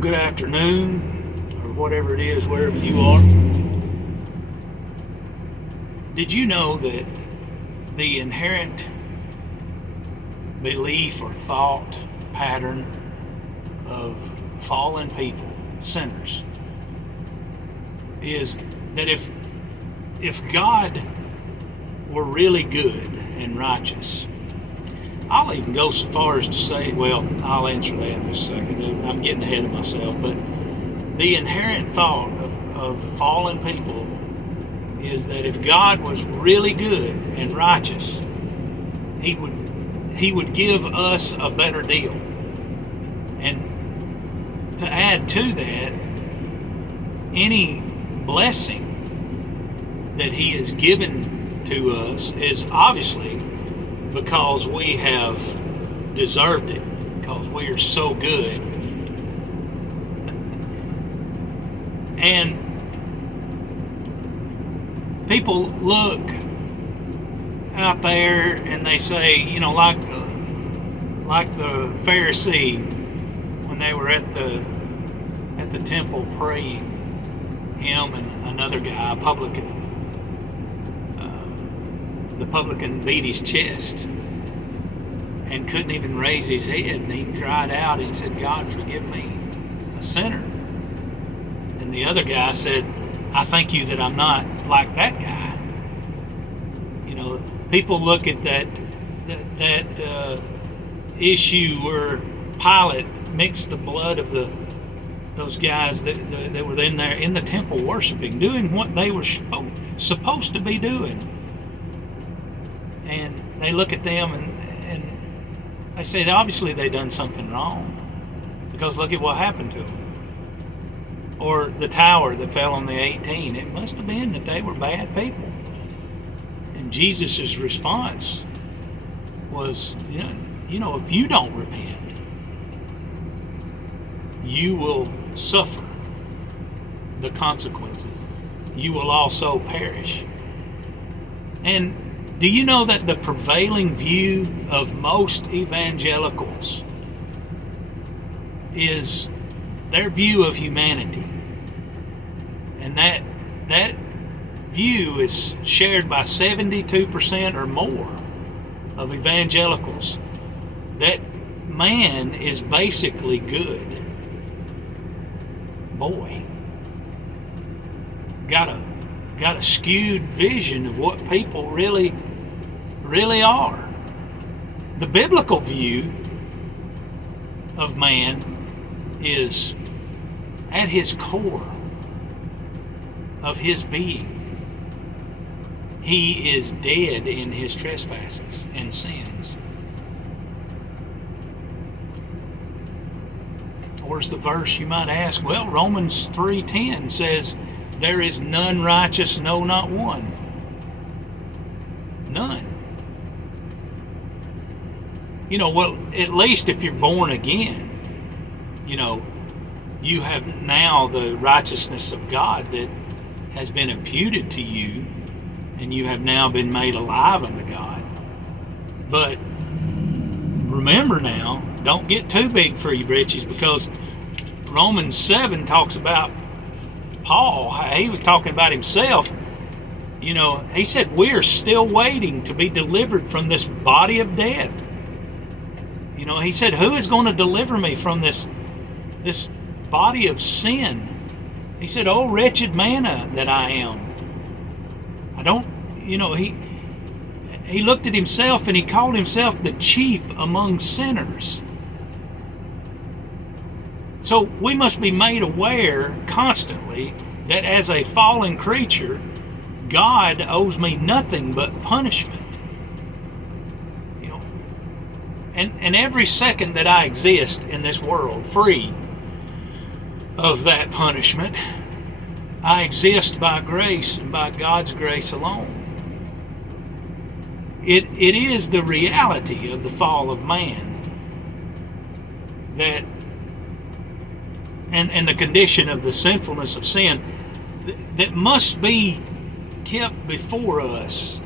good afternoon, or whatever it is, wherever you are. Did you know that the inherent belief or thought pattern of fallen people, sinners, is that if God were really good and righteous, I'll even go so far as to say, well, I'll answer that in a second. I'm getting ahead of myself, but the inherent thought of fallen people is that if God was really good and righteous, He would give us a better deal. And to add to that, any blessing that He has given to us is obviously because we have deserved it, because we are so good. And people look out there and they say, like the Pharisee when they were at the temple praying, him and another guy, a publican. The publican beat his chest and couldn't even raise his head, and he cried out and he said, "God, forgive me, a sinner." And the other guy said, "I thank you that I'm not like that guy." People look at that issue where Pilate mixed the blood of those guys that were in there in the temple worshiping, doing what they were supposed to be doing. And they look at them and they say, obviously they done something wrong, because look at what happened to them. Or the tower that fell on the 18. It must have been that they were bad people. And Jesus' response was, if you don't repent, you will suffer the consequences. You will also perish. And do you know that the prevailing view of most evangelicals is their view of humanity? And that view is shared by 72% or more of evangelicals, that man is basically good. Boy, got a skewed vision of what people really are. The biblical view of man is, at his core of his being, he is dead in his trespasses and sins. Where's the verse, you might ask? Well, Romans 3:10 says, "There is none righteous, no, not one." None. Well, at least if you're born again, you have now the righteousness of God that has been imputed to you, and you have now been made alive unto God. But remember now, don't get too big for your britches, because Romans 7 talks about Paul. He was talking about himself. He said, we're still waiting to be delivered from this body of death. He said, who is going to deliver me from this body of sin? He said, "Oh, wretched man that I am." I don't, he looked at himself and he called himself the chief among sinners. So we must be made aware constantly that as a fallen creature, God owes me nothing but punishment. And every second that I exist in this world free of that punishment, I exist by grace and by God's grace alone. It is the reality of the fall of man that, and the condition of the sinfulness of sin that must be kept before us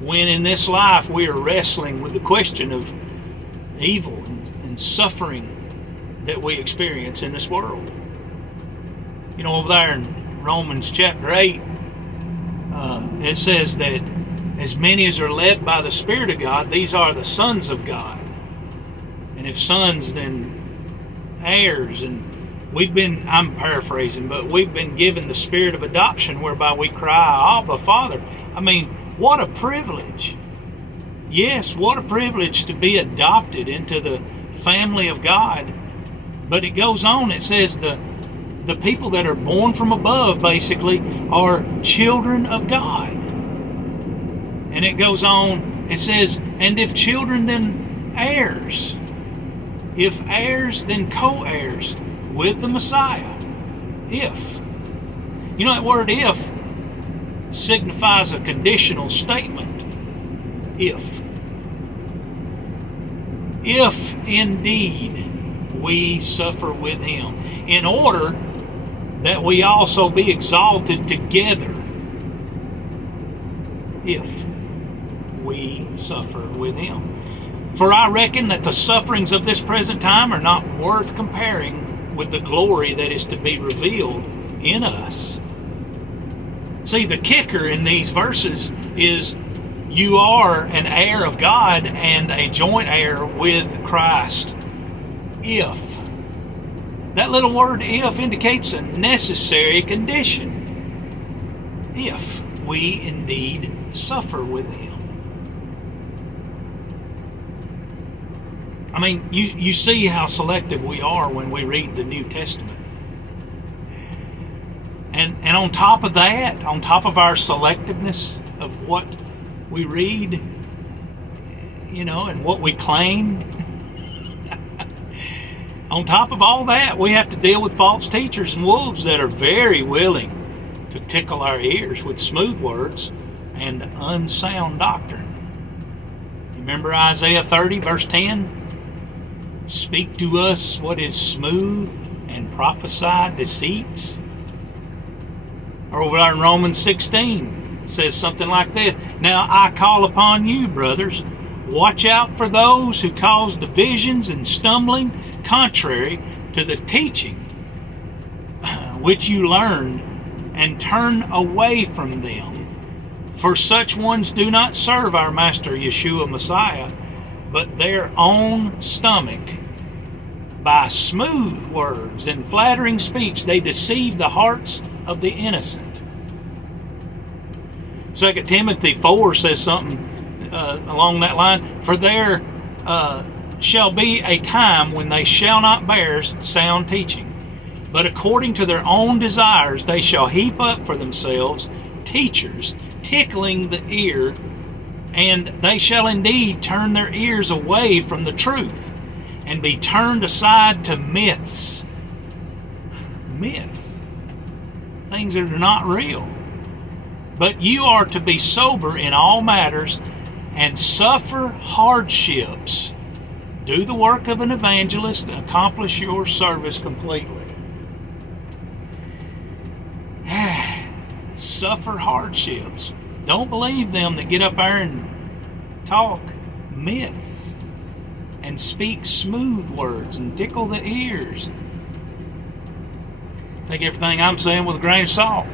when in this life we are wrestling with the question of evil and suffering that we experience in this world. You know, over there in Romans chapter 8, it says that as many as are led by the Spirit of God, these are the sons of God. And if sons, then heirs. And I'm paraphrasing, but we've been given the spirit of adoption whereby we cry, Abba, Father. I mean, what a privilege. Yes, what a privilege to be adopted into the family of God. But it goes on, it says the people that are born from above, basically, are children of God. And it goes on, it says, and if children, then heirs. If heirs, then co-heirs with the Messiah. If. You know, that word if signifies a conditional statement. If. If indeed we suffer with him, in order that we also be exalted together. If we suffer with him. For I reckon that the sufferings of this present time are not worth comparing with the glory that is to be revealed in us. See, the kicker in these verses is you are an heir of God and a joint heir with Christ. If. That little word if indicates a necessary condition. If we indeed suffer with him. I mean, you see how selective we are when we read the New Testament. And on top of that, on top of our selectiveness of what we read, you know, and what we claim, on top of all that, we have to deal with false teachers and wolves that are very willing to tickle our ears with smooth words and unsound doctrine. Remember Isaiah 30, verse 10? Speak to us what is smooth and prophesy deceits. Or over there in Romans 16, it says something like this. Now I call upon you, brothers, watch out for those who cause divisions and stumbling contrary to the teaching which you learned, and turn away from them. For such ones do not serve our Master Yeshua Messiah, but their own stomach. By smooth words and flattering speech, they deceive the hearts of the innocent. 2 Timothy 4 says something along that line. For there shall be a time when they shall not bear sound teaching, but according to their own desires they shall heap up for themselves teachers, tickling the ear, and they shall indeed turn their ears away from the truth and be turned aside to myths. Myths. Things that are not real. But you are to be sober in all matters and suffer hardships. Do the work of an evangelist and accomplish your service completely. Suffer hardships. Don't believe them that get up there and talk myths and speak smooth words and tickle the ears. Take everything I'm saying with a grain of salt.